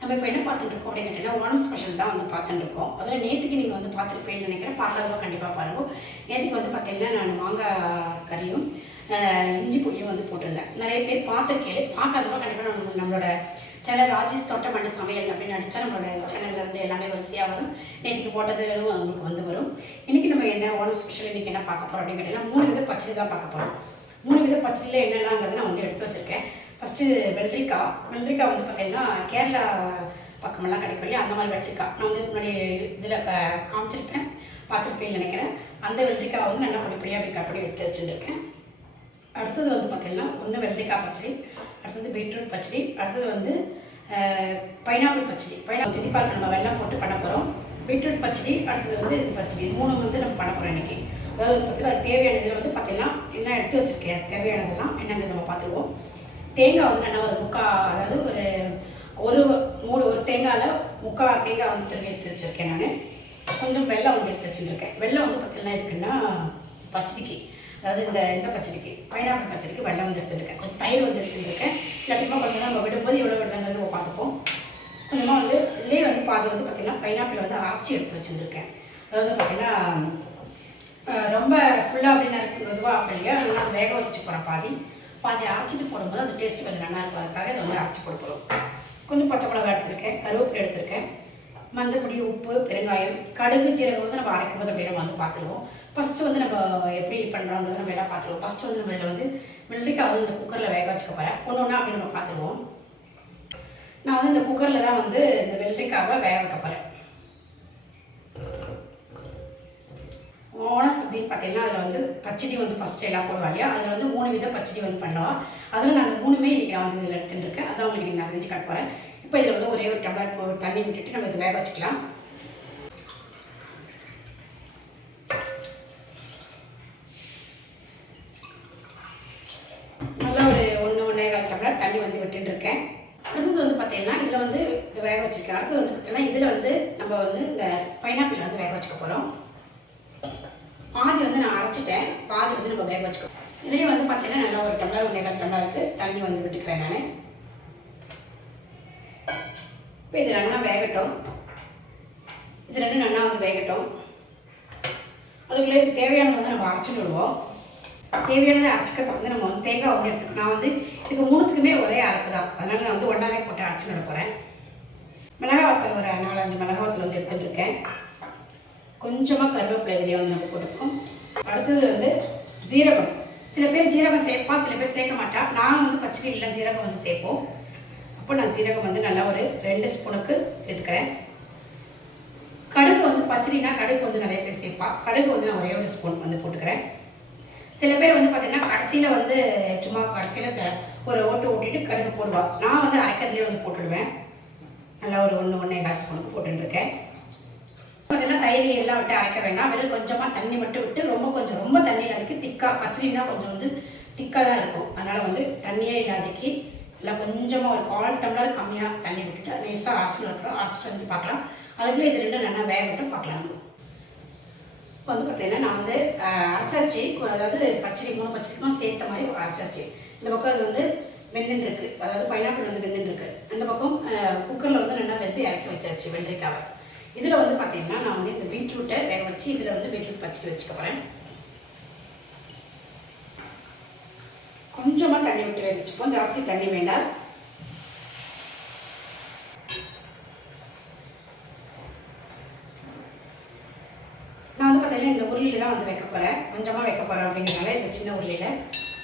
நம்ம இப்போ என்ன பார்த்துட்டு இருக்கோம் அப்படின்னு கேட்டிங்கன்னா ஓணம் ஸ்பெஷல் தான் வந்து பார்த்துட்டு இருக்கோம். அதில் நேற்றுக்கு நீங்கள் வந்து பார்த்துருப்பேன்னு நினைக்கிறேன். பார்க்காதவங்க கண்டிப்பாக பாருங்க. நேற்றுக்கு வந்து பார்த்தீங்கன்னா நான் மாங்காய் கறியும் இஞ்சி புளியும் வந்து போட்டிருந்தேன். நிறைய பேர் பார்த்துருக்கேன் பார்க்காதவங்க கண்டிப்பாக நம்ம நம்மளோட சேனல் ராஜேஷ் தோட்டம் அண்ட் சமையல் அப்படின்னு அடித்தா நம்மளோட சேனலில் வந்து எல்லாமே வரிசையாக வரும். நேற்றுக்கு போட்டது உங்களுக்கு வந்து வரும். இன்றைக்கி நம்ம என்ன ஓணம் ஸ்பெஷல் இன்றைக்கி என்ன பார்க்க போகிறோம் அப்படின்னு கேட்டிங்கன்னா மூணு வித பச்சடி தான் பார்க்க போகிறோம் மூணு வித பச்சடியில் என்னென்னங்கிறது நான் வந்து எடுத்து வச்சுருக்கேன். ஃபஸ்ட்டு வெள்ளரிக்காய் வெள்ளரிக்காய் வந்து பார்த்தீங்கன்னா கேரளா பக்கமெல்லாம் கிடைக்கும் இல்லையா? அந்த மாதிரி வெள்ளரிக்காய் நான் வந்து முன்னாடி இதில் க காமிச்சிருப்பேன். பார்த்துருப்பேன்னு நினைக்கிறேன். அந்த வெள்ளரிக்காய் வந்து நல்லா படிப்படியாக அப்படி கப்படி எடுத்து வச்சுருக்கேன் அடுத்தது வந்து பார்த்தீங்கன்னா ஒன்று வெள்ளரிக்காய் பச்சடி அடுத்தது பீட்ரூட் பச்சடி அடுத்தது வந்து பைனாப்பிள் பச்சடி. பைனாப்பிள் திதிப்பாக்கு நம்ம வெள்ளம் போட்டு பண்ண போகிறோம் பீட்ரூட் பச்சடி அடுத்தது வந்து இது பச்சடி. மூணு வந்து நம்ம பண்ண போகிறோம் இன்றைக்கி அதாவது வந்து பார்த்தீங்கன்னா தேவையானதில் வந்து பார்த்தீங்கன்னா என்ன எடுத்து வச்சுருக்கேன். தேவையானதெல்லாம் என்னென்னு நம்ம பார்த்துருவோம். தேங்காய் வந்து நல்லா ஒரு முக்கா அதாவது ஒரு ஒரு மூணு ஒரு தேங்காயில் முக்கா தேங்காய் வந்து திரும்பி எடுத்து வச்சுருக்கேன் நான். கொஞ்சம் வெள்ளம் வந்து எடுத்து வச்சுருக்கேன் வெள்ளம் வந்து பார்த்தீங்கன்னா எதுக்குன்னா பச்சடிக்கு. அதாவது இந்த இந்த பச்சடிக்கு பைனாப்பிள் பச்சடிக்கு வெள்ளம் வந்து எடுத்துருக்கேன். கொஞ்சம் தயிர் வந்து எடுத்துருக்கேன் எல்லாத்தையுமே கொஞ்சம் நம்ம விடும்போது எவ்வளோ விடுறாங்கிறது நம்ம பார்த்துப்போம். கொஞ்சமாக வந்து இதுலேயே வந்து பாதி வந்து பார்த்திங்கன்னா பைனாப்பிள் வந்து அரைச்சி எடுத்து வச்சுருக்கேன் அதாவது பார்த்திங்கன்னா ரொம்ப ஃபுல்லாக அப்படி இருக்குது இதுவாக அப்படி இல்லையா? அதெல்லாம் வேக வச்சு போகிற பாதி. பாதி அரைச்சிட்டு போடும்போது அந்த டேஸ்ட் கொஞ்சம் நல்லா இருக்கும். அதுக்காக இதை வந்து அரைச்சி போட போகிறோம் கொஞ்சம் பச்சை மிளகா எடுத்திருக்கேன் கருவேப்பிலை எடுத்திருக்கேன் மஞ்சள் பொடி உப்பு பெருங்காயம் கடுகு ஜீரகம் வந்து நம்ம அரைக்கும் போது அப்படியே நம்ம வந்து பார்த்துருவோம். ஃபஸ்ட்டு வந்து நம்ம எப்படி பண்ணுறோங்கிறது நம்ம எல்லாம் பார்த்துருவோம். ஃபஸ்ட்டு வந்து நம்ம இதில் வந்து வெள்ளரிக்காய் வந்து இந்த குக்கரில் வேக வச்சுக்க போகிறேன் ஒன்று ஒன்றா அப்படி நம்ம பார்த்துருவோம். நான் வந்து இந்த குக்கரில் தான் வந்து இந்த வெள்ளரிக்காவை வேக வைக்க போகிறேன் ஓன அப்படின்னு பார்த்தீங்கன்னா அதில் வந்து பச்சடி வந்து ஃபஸ்ட்டு எல்லாம் போடுவா இல்லையா? அதில் வந்து மூணு வித பச்சடி வந்து பண்ணலாம். அதில் நான் அந்த மூணுமே இன்றைக்கி நான் வந்து இதில் எடுத்துட்டு இருக்கேன் அதான் உங்களுக்கு நான் செஞ்சு காட்ட போகிறேன் இப்போ இதில் வந்து ஒரே ஒரு டம்ளர் போ தண்ணி விட்டுட்டு நம்ம இதை வேக வச்சுக்கலாம். நல்லா ஒரு ஒன்று ஒன்றே கால் டம்ளர் தண்ணி வந்து விட்டுட்டு இருக்கேன் அடுத்தது வந்து பார்த்தீங்கன்னா இதில் வந்து இது வேக வச்சுருக்கேன். அடுத்தது வந்து பார்த்தீங்கன்னா இதில் வந்து நம்ம வந்து இந்த பைனாப்பிள் வந்து வேக வச்சுக்க போகிறோம் பாதி வந்து நான் அரைச்சிட்டேன் பாதி வந்து நம்ம வேக வச்சுக்கோ இதுலேயும் வந்து பார்த்தீங்கன்னா நல்லா ஒரு டம்ளர் ஒன்றே கால் டம்ளருக்கு தண்ணி வந்து விட்டுக்கிறேன் நான். இப்போ இது நல்லா வேகட்டும். இது ரெண்டும் நல்லா வந்து வேகட்டும். அதுக்குள்ளே இதுக்கு தேவையானது வந்து நம்ம அரைச்சிட்டு விடுவோம். தேவையானதை அரைச்சிக்கிறத வந்து நம்ம வந்து தேங்காய் ஒன்று எடுத்துக்கணும். நான் வந்து இதுக்கு மூணுத்துக்குமே ஒரே அரைப்பு தான். அதனால் நான் வந்து ஒன்றாவே போட்டு அரைச்சி விட போகிறேன் மிளகா வத்தல் ஒரு நாலஞ்சு மிளகா வத்தல் வந்து எடுத்துகிட்டு இருக்கேன். கொஞ்சமாக கருவேப்பிலை இதுலேயே வந்து நம்ம போட்டுப்போம். அடுத்தது வந்து ஜீரகம். சில பேர் ஜீரகம் சேர்ப்பா சில பேர் சேர்க்க மாட்டா. நான் வந்து பச்சடி இல்லை ஜீரகம் வந்து சேர்ப்போம். அப்போ நான் ஜீரகம் வந்து நல்லா ஒரு ரெண்டு ஸ்பூனுக்கு சேர்த்துக்கிறேன். கடுகு வந்து பச்சடினா கடுகு வந்து நிறைய பேர் சேர்ப்பா. கடுகு வந்து நான் ஒரே ஒரு ஸ்பூன் வந்து போட்டுக்கிறேன். சில பேர் வந்து பார்த்தீங்கன்னா கடைசியில் வந்து சும்மா கடைசியில் ஒரு ஓட்டு ஓட்டிட்டு கடுகு போடுவா. நான் வந்து அரைக்கிறதுலேயே வந்து போட்டுடுவேன். நல்லா ஒரு ஒன்று ஒன்றே கால் ஸ்பூனுக்கு போட்டுருக்கேன் அதெல்லாம் தயிர் எல்லாம் விட்டு அரைக்க வேண்டாம். வெறும் கொஞ்சமாக தண்ணி மட்டும் விட்டு ரொம்ப கொஞ்சம் ரொம்ப தண்ணியில் அதுக்கு திக்காக பச்சரினா கொஞ்சம் வந்து திக்காக தான் இருக்கும். அதனால் வந்து தண்ணியே இல்லாதக்கு இல்லை கொஞ்சமாக ஒரு கால் டம்ளர் கம்மியாக தண்ணி விட்டுட்டு நைஸாக அரைச்சிட்டு விட்டுறோம் அரைச்சிட்டு வந்து பார்க்கலாம். அதுக்குள்ளே இது ரெண்டும் நல்லா வேக விட்டு பார்க்கலாம். இப்போ வந்து பார்த்தீங்கன்னா நான் வந்து அரைச்சாச்சு. அதாவது பச்சடி மூணு பச்சடிக்குமா சேர்த்த மாதிரி அரைச்சாச்சு. இந்த பக்கம் அது வந்து வெந்துன்னு இருக்குது அதாவது பைனாப்பிள் வந்து வெந்துன்னு இருக்குது அந்த பக்கம் குக்கரில் வந்து நல்லா வெந்து இறக்கி வச்சாச்சு வெள்ளரிக்காவை இதில் வந்து பார்த்தீங்கன்னா நான் வந்து இந்த பீட்ரூட்டை வேக வச்சு இதில் வந்து பீட்ரூட் பச்சிட்டு வச்சுக்க போகிறேன் கொஞ்சமாக தண்ணி விட்டு வேக வச்சுப்போம். ஜாஸ்தி தண்ணி வேண்டாம். நான் வந்து பார்த்தீங்கன்னா இந்த உருளியில் தான் வந்து வைக்க போகிறேன் கொஞ்சமாக வைக்க போகிறேன் அப்படிங்கிறனால இந்த சின்ன உருளியில்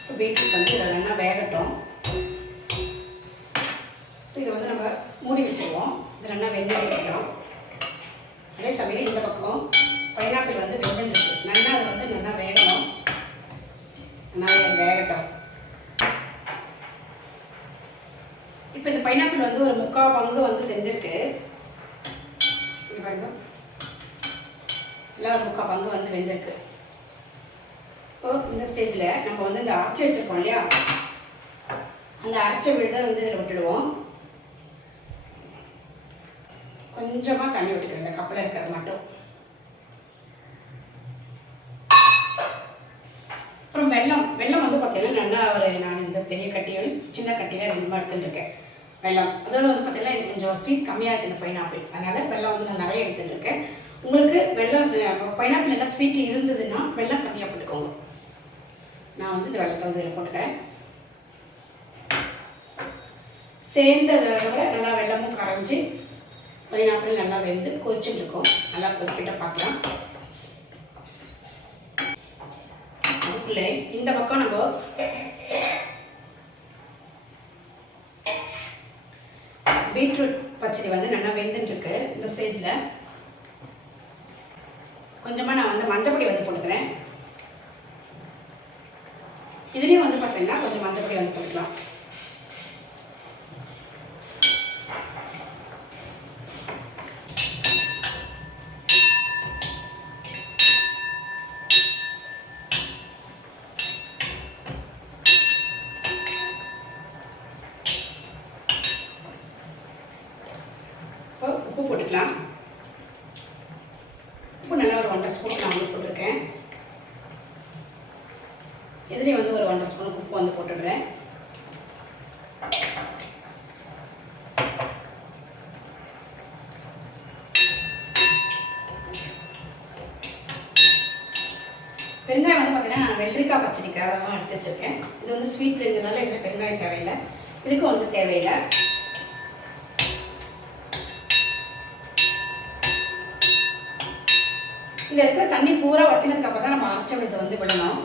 இப்போ பீட்ரூட் வந்து இதில் நல்லா வேகட்டும். இப்போ இதை வந்து நம்ம மூடி வச்சுருவோம். இதில் நல்லா வெந்தயம் வைக்கிறோம் அதே சமயம் இந்த பக்கம் பைனாப்பிள் வந்து வெந்துருச்சு நல்லா அது வந்து நல்லா வேகணும். நல்லா வேகட்டும். இப்போ இந்த பைனாப்பிள் வந்து ஒரு முக்கால் பங்கு வந்து வெந்திருக்கு. இங்க பாருங்க. எல்லாம் ஒரு முக்கால் பங்கு வந்து வெந்திருக்கு. இப்போ இந்த ஸ்டேஜில் நம்ம வந்து இந்த அரைச்சி வச்சுருக்கோம் இல்லையா? அந்த அரைச்ச விழுதை வந்து இதில் விட்டுடுவோம். கொஞ்சமாக தண்ணி விட்டுக்கிறேன் இந்த கப்பில் இருக்கிறது மட்டும். அப்புறம் வெள்ளம் வெல்லம் வந்து பார்த்தீங்கன்னா நல்லா ஒரு நான் இந்த பெரிய கட்டியும் சின்ன கட்டியில் ரெண்டுமா எடுத்துட்டுருக்கேன் வெள்ளம் அதாவது வந்து பார்த்தீங்கன்னா இது கொஞ்சம் ஸ்வீட் கம்மியாக இருக்குது இந்த பைனாப்பிள் அதனால் வெள்ளம் வந்து நான் நிறைய எடுத்துட்டுருக்கேன் உங்களுக்கு வெள்ளம் பைனாப்பிள் எல்லாம் ஸ்வீட் இருந்ததுன்னா வெள்ளம் கம்மியாக போட்டுக்கோங்க. நான் வந்து இந்த வெள்ளத்தை வந்து இதில் போட்டுக்கிறேன். சேர்ந்ததோட விட நல்லா வெள்ளமும் கரைஞ்சி பைனாப்பிள் நல்லா வெந்து கொதிச்சுட்டு இருக்கும் நல்லா கொதிக்கிட்ட பார்க்கலாம். அதுக்குள்ளே இந்த பக்கம் நம்ம பீட்ரூட் பச்சடி வந்து நல்லா வெந்துட்டுருக்கு. இந்த ஸ்டேஜில் கொஞ்சமாக நான் வந்து மஞ்சப்பொடி வந்து போட்டுக்கிறேன். இதுலேயும் வந்து பார்த்தீங்கன்னா கொஞ்சம் மஞ்சப்பொடி வந்து போட்டுக்கலாம் இப்போ உப்பு போட்டுக்கலாம் உப்பு நல்லா ஒரு ஒன்றரை ஸ்பூன் நான் வந்து போட்டிருக்கேன். இதுலேயும் வந்து ஒரு ஒன்றரை ஸ்பூன் உப்பு வந்து போட்டுடுறேன். பெருங்காயம் வந்து பார்த்தீங்கன்னா நான் வெள்ளரிக்காய் பச்சடிக்காக தான் எடுத்து வச்சுருக்கேன். இது வந்து ஸ்வீட் பிரிஞ்சதுனால இதில் பெருங்காயம் தேவையில்லை. இதுக்கும் வந்து தேவையில்லை. இதில் இருக்கிற தண்ணி பூரா வத்தினதுக்கப்புறம் தான் நம்ம அரைச்ச விழுது வந்து விடணும்.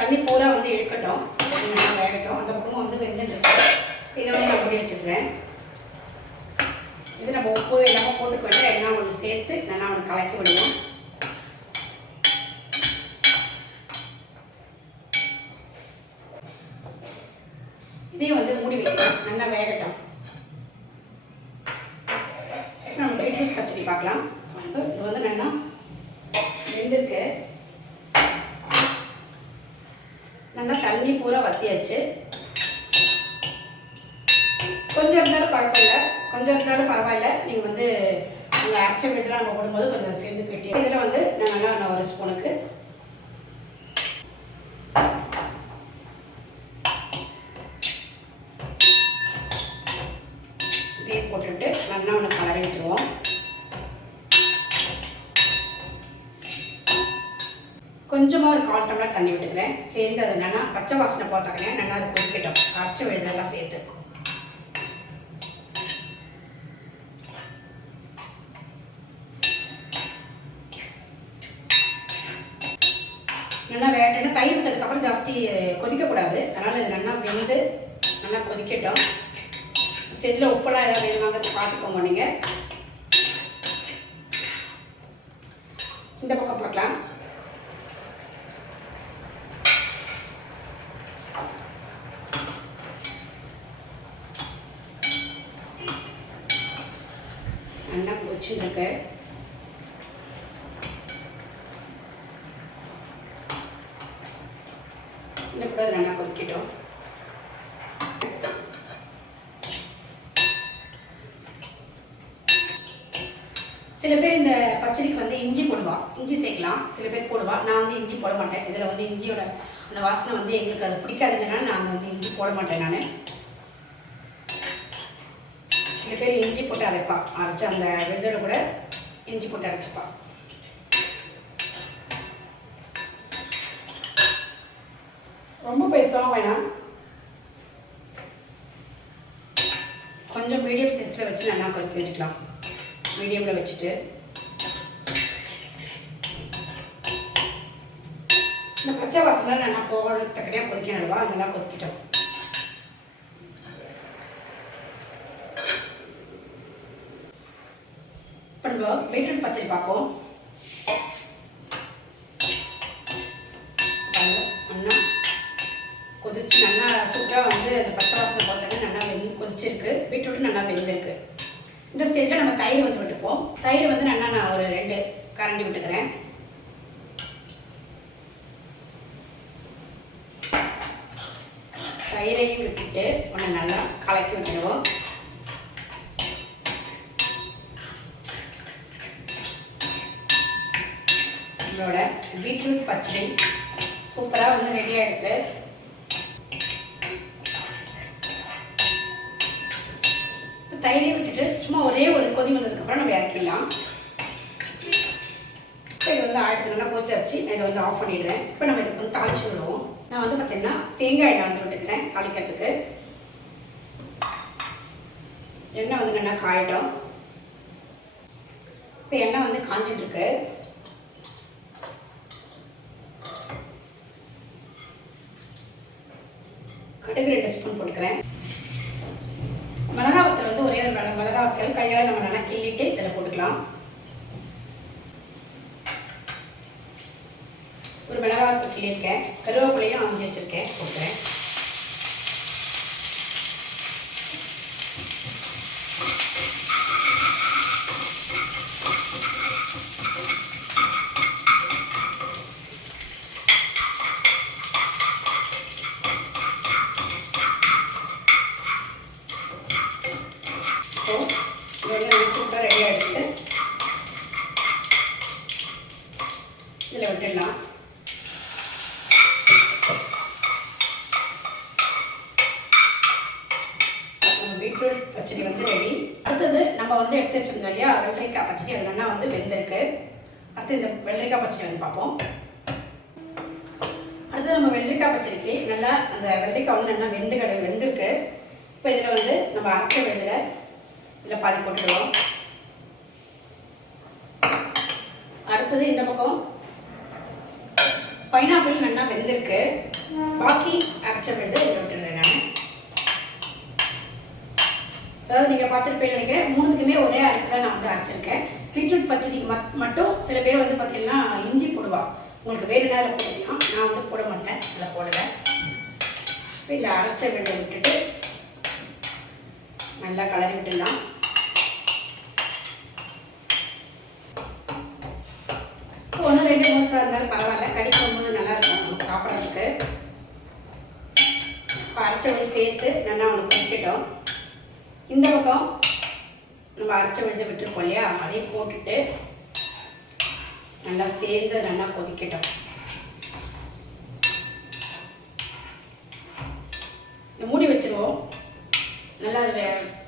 தண்ணி பூரா வந்து இழுக்கட்டும். நல்லா வேகட்டும் அந்த பக்கமும் வந்து வெந்துட்டு இதை வந்து நான் மூடி வச்சுக்கிறேன். இது நம்ம உப்பு எல்லாமே போட்டு போயிட்டு எல்லாம் ஒன்று சேர்த்து நல்லா ஒன்று கலக்கி விடுவோம் இதையும் வந்து மூடி வைக்கலாம். நல்லா வேகட்டும். நம்ம பீட்ரூட் பச்சடி பார்க்கலாம் பாருங்க, இது வந்து நல்லா வெந்திருக்கு நல்லா தண்ணி பூரா வத்தியாச்சு. கொஞ்சம் இருந்தாலும் பரவாயில்ல கொஞ்சம் இருந்தாலும் பரவாயில்ல. நீங்கள் வந்து அந்த அரைச்ச மீட்டெலாம் நம்ம போடும்போது கொஞ்சம் சேர்ந்து கட்டி இதில் வந்து நான் நல்லா நான் ஒரு ஸ்பூனுக்கு. இதே போட்டுட்டு நல்லா ஒன்று கலரி விட்டுருவோம். கொஞ்சமாக ஒரு கால் டம்ளர் தண்ணி விட்டுக்கிறேன். சேர்ந்து அது என்னென்னா பச்சை வாசனை போத்தாக்கனே நல்லா அது கொதிக்கட்டும். அரைச்ச விழுதெல்லாம் சேர்த்து. நல்லா வேட்டணும் தயிர் விட்டதுக்கப்புறம் ஜாஸ்தி கொதிக்கக்கூடாது. அதனால் இது நல்லா வெந்து நல்லா கொதிக்கட்டும். ஸ்டேஜில் உப்பெல்லாம் ஏதாவது வேணுமாங்கிறது பார்த்துக்கோங்க நீங்கள் இந்த பக்கம் பார்க்கலாம் நல்லா கொச்சிருக்கு இந்த கூட நல்லா கொதிக்கிட்டோம். சில பேர் இந்த பச்சடிக்கு வந்து இஞ்சி போடுவா. இஞ்சி சேர்க்கலாம். சில பேர் போடுவா. நான் வந்து இஞ்சி போட மாட்டேன். இதில் வந்து இஞ்சியோட அந்த வாசனை வந்து எங்களுக்கு அது பிடிக்காதுங்கிறனால நான் வந்து இஞ்சி போட மாட்டேன் நான். பேர் இஞ்சி போட்டு அரைப்பாள் அரைச்சி அந்த வெந்தோட கூட இஞ்சி போட்டு அரைச்சிப்பா. ரொம்ப பேசவும் வேணாம். கொஞ்சம் மீடியம் சைஸில் வச்சு நல்லா கொதிக்க வச்சுக்கலாம். மீடியமில் வச்சுட்டு. இந்த பச்சை வாசனை நல்லா போகிறதுக்கு தக்கடியாக கொதிக்கணும்வா நல்லா கொதிக்கிட்டோம் இப்போ நம்ம பீட்ரூட் பச்சடி பார்ப்போம். நல்லா கொதிச்சு நல்லா சூப்பராக வந்து அந்த பச்சை வாசனை பார்த்தோன்னா நல்லா வெந்து கொதிச்சிருக்கு. பீட்ரூட் நல்லா வெந்திருக்கு. இந்த ஸ்டேஜில் நம்ம தயிர் வந்து விட்டுப்போம். தயிர் வந்து நல்லா நான் ஒரு ரெண்டு கரண்டி விட்டுக்கிறேன். தயிரையும் விட்டுட்டு ஒன்று நல்லா கலக்கி விட்டுடுவோம். நம்மளோட பீட்ரூட் பச்சடி. சூப்பராக வந்து ரெடி ஆகிடுது தயிரை விட்டுட்டு சும்மா ஒரே ஒரு கொதி வந்ததுக்கப்புறம் நம்ம இறக்கிடலாம். இப்போ இது வந்து ஆயிரத்தி நல்லா போச்சாச்சு நான் இதை வந்து ஆஃப் பண்ணிடுறேன். இப்போ நம்ம இதுக்கு வந்து தாளிச்சு விடுவோம். நான் வந்து பார்த்தீங்கன்னா தேங்காய் எண்ணெய் வந்து விட்டுக்கிறேன் தாளிக்கிறதுக்கு. எண்ணெய் வந்து நல்லா காயிட்டோம். இப்போ எண்ணெய் வந்து காஞ்சிட்டு கடுகு ரெண்டு ஸ்பூன் போட்டுக்கிறேன். மிளகா வத்தல் வந்து ஒரே ஒரு மிளகா வத்தல் கையால் நம்ம நல்லா கிள்ளிட்டு இதில் போட்டுக்கலாம். ஒரு மிளகா வத்தல் கிள்ளியிருக்கேன். கருவேப்பிலையும் அஞ்சு வச்சுருக்கேன். போட்டுறேன் இப்போ இது வந்து நல்லா சூப்பராக ரெடி ஆகிடுது இதில் விட்டுடலாம் நம்ம பீட்ரூட் பச்சடி வந்து ரெடி அடுத்தது நம்ம வந்து எடுத்து வச்சிருந்தோம் இல்லையா? வெள்ளரிக்காய் பச்சடி. அது நல்லா வந்து வெந்திருக்கு. அடுத்து இந்த வெள்ளரிக்காய் பச்சடி வந்து பார்ப்போம். அடுத்தது நம்ம வெள்ளரிக்காய் பச்சடிக்கு நல்லா அந்த வெள்ளரிக்காய் வந்து நல்லா வெந்து கடை வெந்திருக்கு. இப்போ இதில் வந்து நம்ம அரைச்ச விழுதுல இதில் பாதி போட்டுருவோம் அடுத்தது இந்த பக்கம் பைனாப்பிள் நல்லா வெந்திருக்கு. பாக்கி அரைச்ச வெந்து இதில் விட்டுடுறேன் நான் அதாவது நீங்கள் பார்த்துருப்பேன்னு நினைக்கிறேன் மூணுத்துக்குமே ஒரே அரைப்பு தான் நான் வந்து அரைச்சிருக்கேன் பீட்ரூட் பச்சடிக்கு மத் மட்டும் சில பேர் வந்து பார்த்தீங்கன்னா இஞ்சி போடுவா. உங்களுக்கு வேணும்னா அதில் போட்டுக்கலாம் நான் வந்து போட மாட்டேன் அதை போடலை. இப்போ இந்த அரைச்ச விழுதை விட்டுட்டு நல்லா கலரி விட்டுடலாம். ஒன்று ரெண்டு மூணு இருந்தாலும் பரவாயில்ல. கடிக்கும் போது நல்லா இருக்கும் நமக்கு சாப்பிட்றதுக்கு. இப்போ அரைச்ச சேர்த்து நல்லா ஒன்று குடிக்கட்டும் இந்த பக்கம் நம்ம அரைச்ச விழுது விட்டுருக்கோம் இல்லையா? அதையும் போட்டுட்டு நல்லா சேர்ந்து நல்லா கொதிக்கட்டும். மூடி வச்சிருவோம். நல்லா இந்த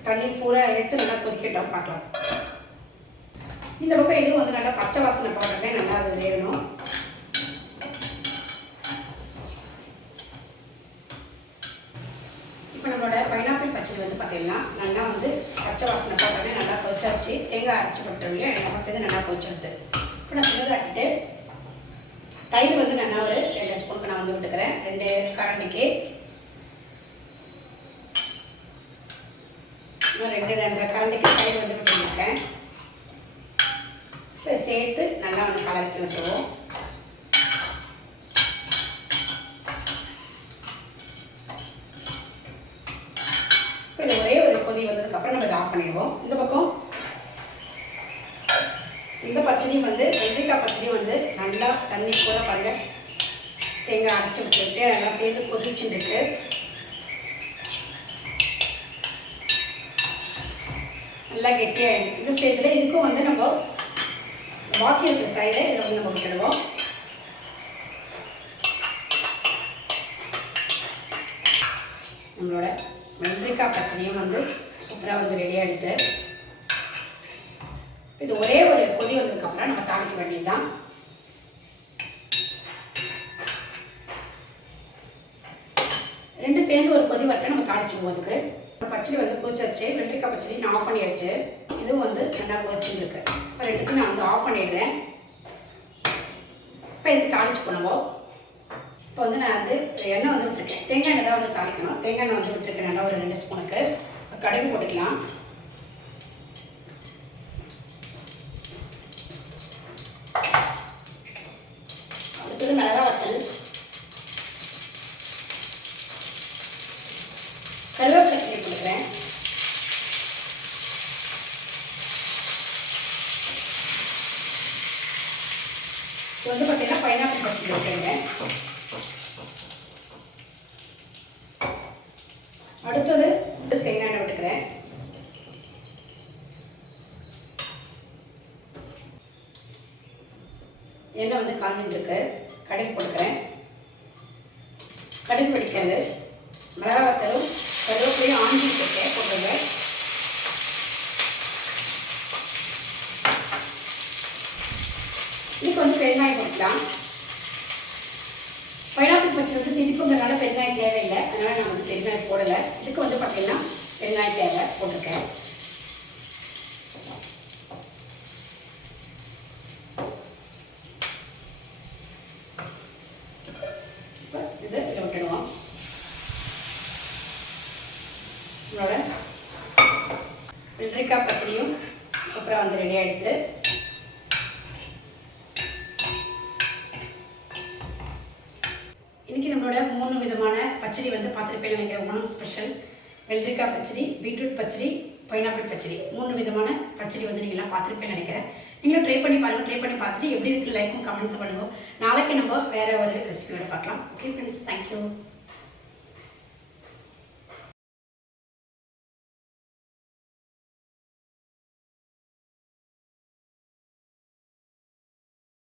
தண்ணி பூரா எடுத்து நல்லா கொதிக்கட்டும் பார்க்கலாம். இந்த பக்கம் இதுவும் வந்து நல்லா பச்சை வாசனை போடுறதே நல்லா அது வேணும் இப்போ நம்மளோட பைனாப்பிள் பச்சடி வந்து பார்த்தீங்கன்னா நல்லா வந்து பச்சை வாசனை போட்டோடனே நல்லா கொதிச்சாச்சு தேங்காய் அரைச்சி போட்டோம்லையே எல்லாம் சேர்ந்து நல்லா கொதிச்சிருது இப்போ நான் சின்னதாக்கிட்டு தயிர் வந்து நல்லா ஒரு ரெண்டு ஸ்பூனுக்கு நான் வந்து விட்டுக்கிறேன். ரெண்டு கரண்டிக்கு. இன்னும் ரெண்டு ரெண்டரை கரண்டிக்கு தயிர் வந்து விட்டுருக்கேன். இப்போ சேர்த்து நல்லா வந்து கலக்கி விட்டுருவோம். இப்போ இது ஒரே ஒரு கொதி வந்ததுக்கப்புறம் நம்ம இதை ஆஃப் பண்ணிடுவோம். இந்த பக்கம் இந்த பச்சடியும் வந்து வெள்ளரிக்காய் பச்சடியும் வந்து நல்லா தண்ணி பூரா பாருங்க. தேங்காய் அரைச்சி விட்டுட்டு நல்லா சேர்த்து கொதிச்சுட்டு நல்லா கெட்டியாக இந்த ஸ்டேஜில் இதுக்கும் வந்து நம்ம பாக்கி இருக்கிற தயிரை இதில் வந்து நம்ம விட்டுடுவோம். நம்மளோட வெள்ளரிக்காய் பச்சடியும் வந்து சூப்பராக வந்து ரெடியாக எடுத்து இது ஒரே ஒரு கொதி வந்ததுக்கப்புறம் நம்ம தாளிக்க வேண்டியது தான் ரெண்டு சேர்ந்து ஒரு கொதி வரட்டும் நம்ம தாளிச்சுக்குவோம் போதுக்கு பச்சடி வந்து கொதிச்சாச்சு வெள்ளரிக்காய் பச்சடி நான் ஆஃப் பண்ணியாச்சு. இதுவும் வந்து நல்லா கொதிச்சுருக்கு இப்போ ரெண்டுத்தையும் நான் வந்து ஆஃப் பண்ணிடுறேன். இப்போ இதுக்கு தாளிச்சு பண்ணுவோம் இப்போ வந்து நான் வந்து எண்ணெய் வந்து விட்டுருக்கேன். தேங்காய் எண்ணெய் தான் வந்து தாளிக்கணும். தேங்காய் எண்ணெய் வந்து விட்டுருக்கேன். நல்லா ஒரு ரெண்டு ஸ்பூனுக்கு. கடுகு போட்டுக்கலாம். போட்டுங்க அடுத்தது தேங்காய் விட்டுக்கிறேன் எண்ணெய் வந்து காஞ்சிட்டு இருக்கு. கடுகு போட்டுக்கிறேன். கடுகு பிடிக்கிறது மிளகாத்தரும் கருவேப்பிலையும் ஆஞ்சிட்டு இருக்கேன் போட்டுங்க இதுக்கு வந்து பெருங்காயம் போட்டுக்கலாம். பைனாப்பிள் வந்து திதிப்புங்கிறனால பெருங்காயம் தேவையில்லை. அதனால் நான் வந்து பெருங்காயம் போடலை. இதுக்கு வந்து பார்த்திங்கன்னா பெருங்காயம் தேவை போட்டிருக்கேன். மூணு விதமான பச்சடி வந்து பார்த்துருப்பேன் நினைக்கிறேன். உணவு ஸ்பெஷல் வெள்ளரிக்காய் பச்சடி பீட்ரூட் பச்சடி பைனாப்பிள் பச்சடி. மூணு விதமான பச்சடி வந்து நீங்களாம் பார்த்துருப்பேன் நினைக்கிறேன். நீங்களும் ட்ரை பண்ணி பாருங்கள் ட்ரை பண்ணி பார்த்துட்டு எப்படி இருக்குது லைக்கும் கமெண்ட்ஸ் பண்ணுவோம் நாளைக்கு நம்ம வேறு ஒரு ரெசிபியோட பார்க்கலாம். Okay friends thank you